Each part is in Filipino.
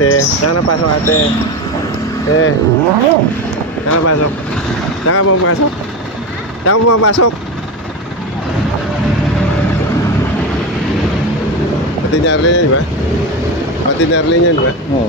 ate? Saan ka napasok ate? Saan ka napasok? Saan ka pumapasok? Saan ka pumapasok? Pati ni Arlene yan, di ba? Pati ni Arlene yan, di ba? Oo.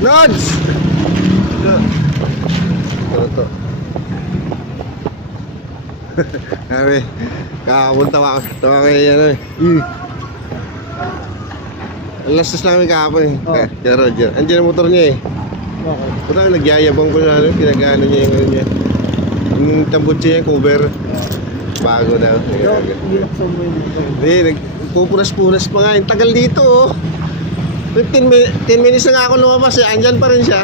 Nods! Toto. Sabi, kahapon tawa kay ano eh. Ang lastas namin kahapon eh. Oh. Kaya Roger. Andiyan ang motor niya eh. Okay. Puta, nagyayabang ko na ano, pinag-ano niya yung ano niya. Yung tambutsi niya, cover. Bago daw. Binuksan mo yung motor. Hindi, nagpupunas-punas pa nga. Yung tagal dito oh. 10 minutes na nga ako lumabas eh. Andyan pa rin siya.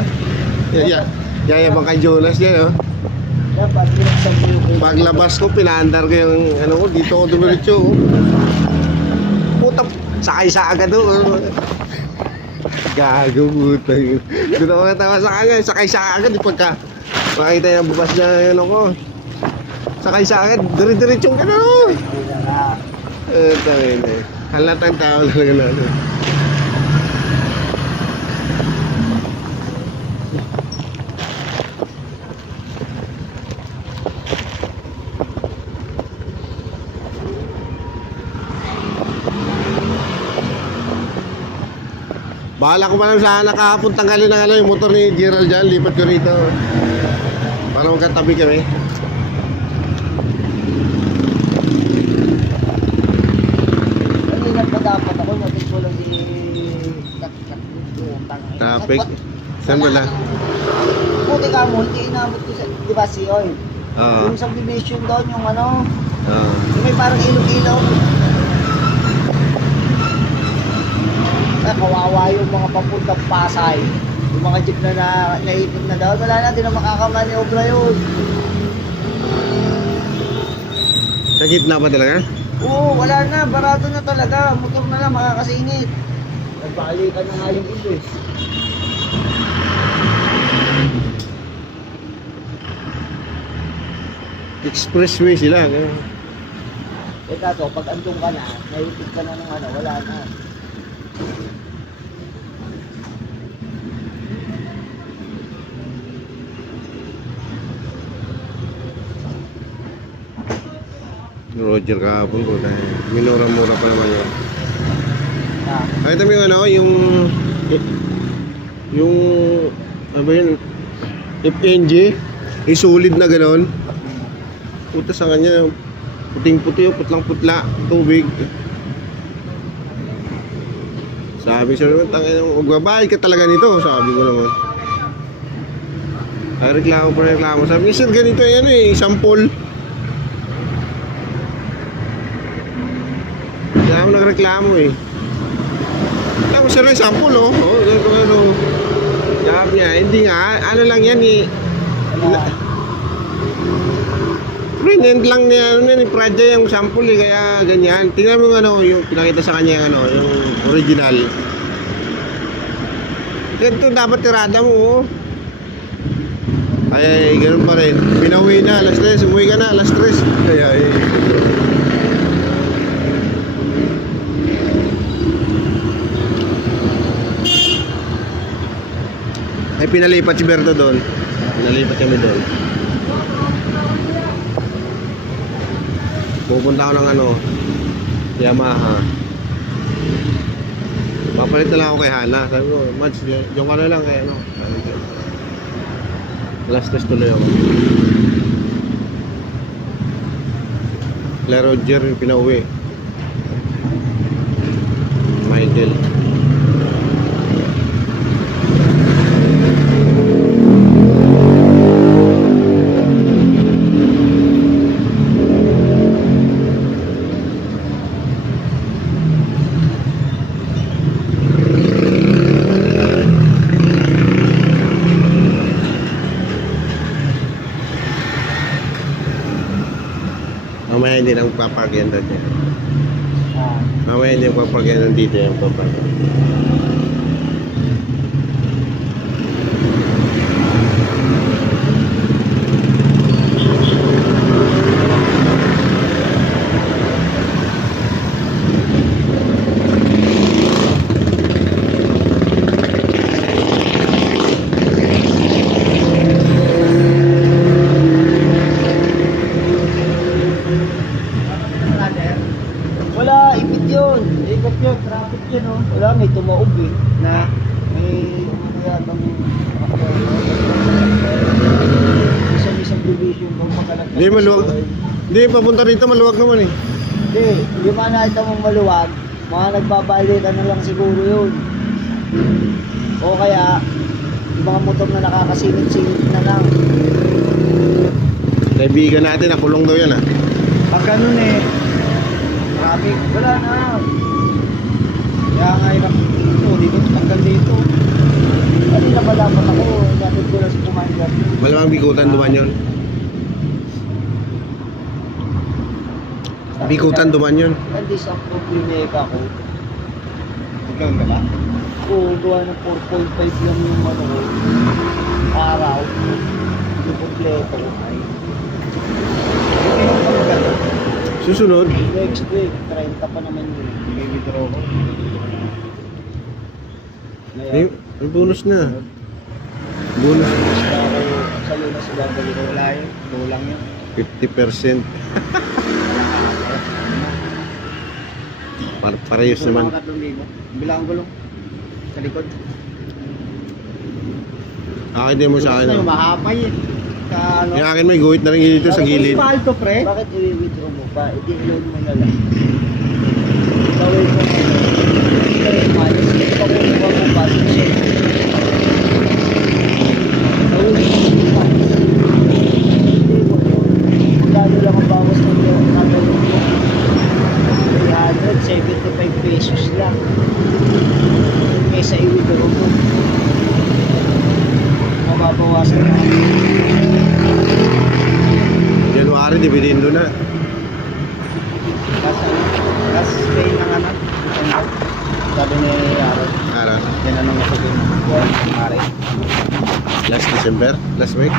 Yayabang kay Jonas yan oh. Dapat binuksan mo yung motor. Paglabas ko, pinaandar ko yung ano ko. Dito ko dumiretso oh. Putang, sakay sa agad oh. Gago puta. Doon ako natawa sa kanya. Sakay sa agad. Pagka makita yung bukas niya ano ko. Sakay sa agad. Dire-diretsong ano. Tawin eh. Halatang tao lang na ano. Bahala ko pa lang sana kahapon tanggalin ng ano yung motor ni Gerald dyan. Lipat ko rito. Para magkatabi kami. Kanina pa dapat ako, natin ko lang si Traffic. Saan ba lang? Buti ka mo, hindi inabot ko sa, di ba si Oil? Oo. Yung subdivision doon, yung ano, Oo. yung may parang ilog-ilog. Kawawa yung mga papuntang Pasay. Yung mga jeep na naipit na daw. Wala na, di na makakamaniobra yun. Sa gitna pa talaga? Oo, wala na. Barado na talaga. Motor na lang, makakasingit. Nagbalikan na nga yung iba eh. Expressway sila. Eh kaso, pag andun ka na, naipit ka na ng ano, wala na. Roger kahapon ko dahil minura-mura pa naman yun. Ah, Ay, tama yung ano, yung ano ba yun, FNG, isulid na gano'n. Puta sa kanya, puting-puti o putlang-putla, tubig. Sabi siya naman, tangin mo, magbabayad ka talaga nito, sabi ko naman. Ay, reklamo. Sabi niya, sir, ganito yan eh, sample. Kaya ako nagreklamo eh. Kaya ko sir ng sample oh. Oo, ano. Sabi niya, hindi nga, ano lang yan eh. Present lang niya, ano yan, Pradya yung sample eh, kaya ganyan. Tingnan mo ano, yung pinakita sa kanya ano, yung original. Ganito dapat tirada mo oh. Ay, ganun pa rin. Pinawi na, alas 3, umuwi ka na, alas 3. Ay. Ay, pinalipat si Berto doon. Pinalipat kami doon. Pupunta ako ng ano, Yamaha. Papalit na lang ako kay Hana. Sabi ko, Mads, yung ka na lang kay ano. Last test tuloy ako. Le Roger yung pinauwi. cycle. Mamaya hindi lang papark yan doon. Ah, Mamaya hindi yung papark yan dito yung papark. wala, ipit yun. Ikot yun, traffic yun, oh. Wala, may tumaob eh. Na, may, ano yatang, isang division kung makalat. Hindi maluwag. Hindi papunta rito maluwag naman eh. Hindi, yung mga nakita mong maluwag, mga nagbabalikan na lang siguro yun. O kaya, yung mga motor na nakakasilip-silip na lang. Kaibigan natin nakulong daw yan ah. Pag ganun eh, traffic, wala na. Kaya nga hirap dito, dito, hanggang dito. Ano na malaman ako, natin ko lang sa kumain. Malamang bikutan duman yun. Bikutan duman yun. Hindi sa problema ako. Ikaw ka ba? Kung gawa ng 4.5 lang yung ano, araw, yung kompleto ay Susunod. next week, 30 pa naman yun. Bibitro ko. May, may bonus na. Bonus. Sa lunas babalik. Wala yun. Kulang yun. 50%. Parehas naman. 3,000. Bilang gulong. Sa likod. Akin din mo sa akin. Gusto na yung Oh. mahapay eh. Sa ano. Yung akin may guhit na rin dito sa gilid. Mahal to pre. Bakit i-withdraw mo pa? I-load mo na lang. Gawin mo na lang. Pero malis, pagkukuha mo pa sa share. Gawin mo na lang. Hindi mo yun. Magkano lang ang bawas ng gagawin mo? 375 pesos lang. Kesa i-withdraw mo. Mababawasan na. January, dividendo na. Kas pay ng ano. Sabi ni Aaron. Ara, Tinanong ko din. Mare. last December, last week.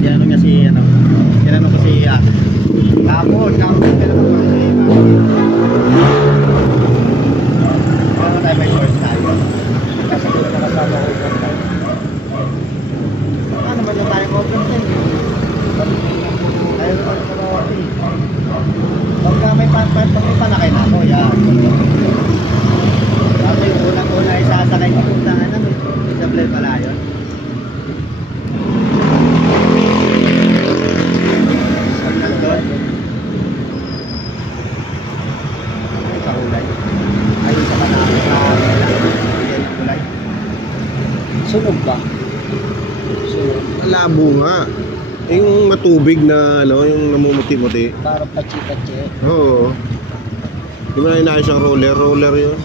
Tinanong niya si ano. Tinanong ko si Kapon. Tinanong ko si Ano tayo may short tayo. Kasi kung nakasama ko yung tayo. Ano ba yung tayong overtime? Ayaw ko sa bawat eh. Pagka may panakay na ako, yan. Tapos yung unang-una isasakay ko kung saan ano, isablay pala yun. Pag nandun, ay sa kulay. Ayun sa manami sa kulay. Sunog ba? Sunog. Labo nga. Yung matubig na ano, yung namumuti-muti. Parang patsi-patsi. Oo. Di ba na inayos ang roller yun?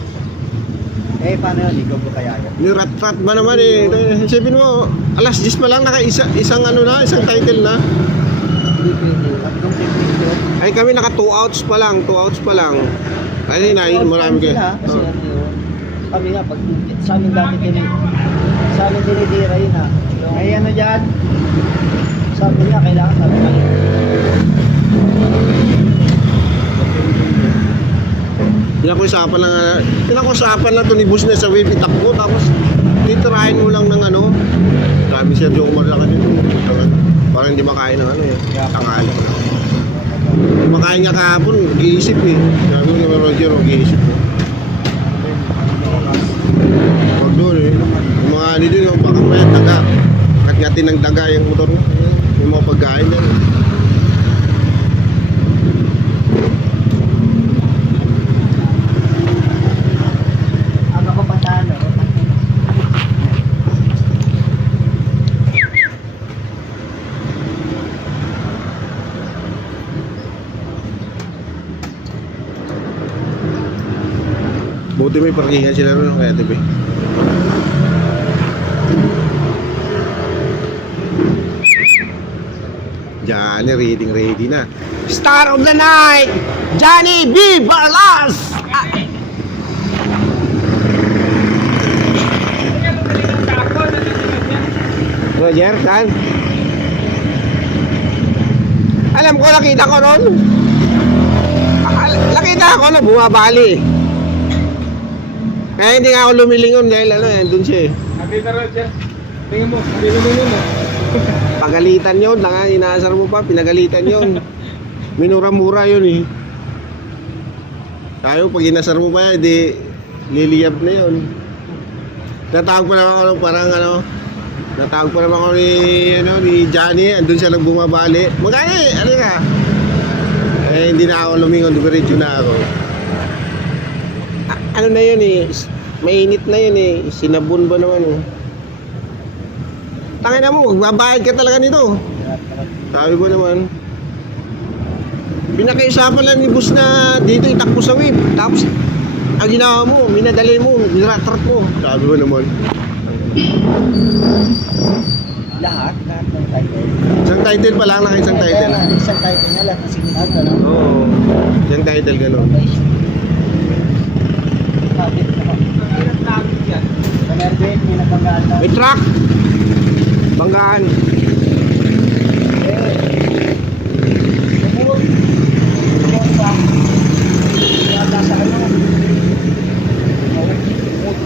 Eh, paano yun? Ikaw po kaya yun? Nirat-rat ba naman eh. Isipin mo, alas 10 pa lang isang ano na, isang title na. Hindi pwede. Tatlong technique yun. Ay kami naka 2 outs pa lang, 2 outs pa lang. Ay, marami kayo. Kasi ano yun, kami nga, pag sa amin dati sa amin dinidira yun ha. Yung, Ay, ano dyan? sabi niya, kailangan sabi niya. Pinakusapan lang ito ni Bus na sa wave itakbo, tapos titirahin mo lang ng ano. Sabi siya, Joe Omar lang dito. Parang hindi makain ng ano eh. Tangali. Hindi makain nga kahapon, mag-iisip eh. Sabi ko naman Roger, mag-iisip eh. Huwag doon eh. Yung mga ano din, baka may daga. Ngat-ngatin ng daga yung motor mo. Yung mga pagkain din. Buti may parkingan sila ron kaya TV. Johnny, ready na. Star of the night, Johnny B. Barlas! Roger, saan? Alam ko, nakita ko ron. Nakita ko na bumabali. Kaya hindi nga ako lumilingon dahil ano yan, dun siya eh. Nakita Roger. Tingnan mo, nakita mo yun Pagalitan yun, inaasar mo pa, pinagalitan yun. Minura-mura yun eh. Tayo, pag inasar mo pa yan, di liliyab na yun. Natawag pa naman ako parang ano, natawag pa naman ako ni Johnny, andun siya lang bumabali. Magani, ano ka? Eh, hindi na ako lumingon, diretso na ako. Ano na yun eh, mainit na yun eh, sinabon ba naman eh. Tangina mo, magbabayad ka talaga nito. Sabi ko naman. Pinakaisapan lang ni boss na dito itakbo sa whip. Tapos, ang ginawa mo, minadali mo, niratrat mo. Sabi ko naman. Lahat ng title. Isang title pa lang, isang title. Isang title na lahat ng sinunod, ano? Oo, isang title gano'n. Kapit na ako. Panervate, may nabanggaan na. May truck! Banggaan. Lumurot. Lumurot pa. Yata sa ano.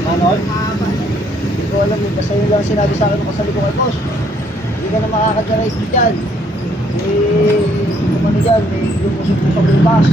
Manol? Hindi ko alam eh. Basta yun lang sinabi sa akin ng kasabi ko kay boss. Hindi ka na makakadirive dyan. Ano dyan, lumusok mo sa bukas.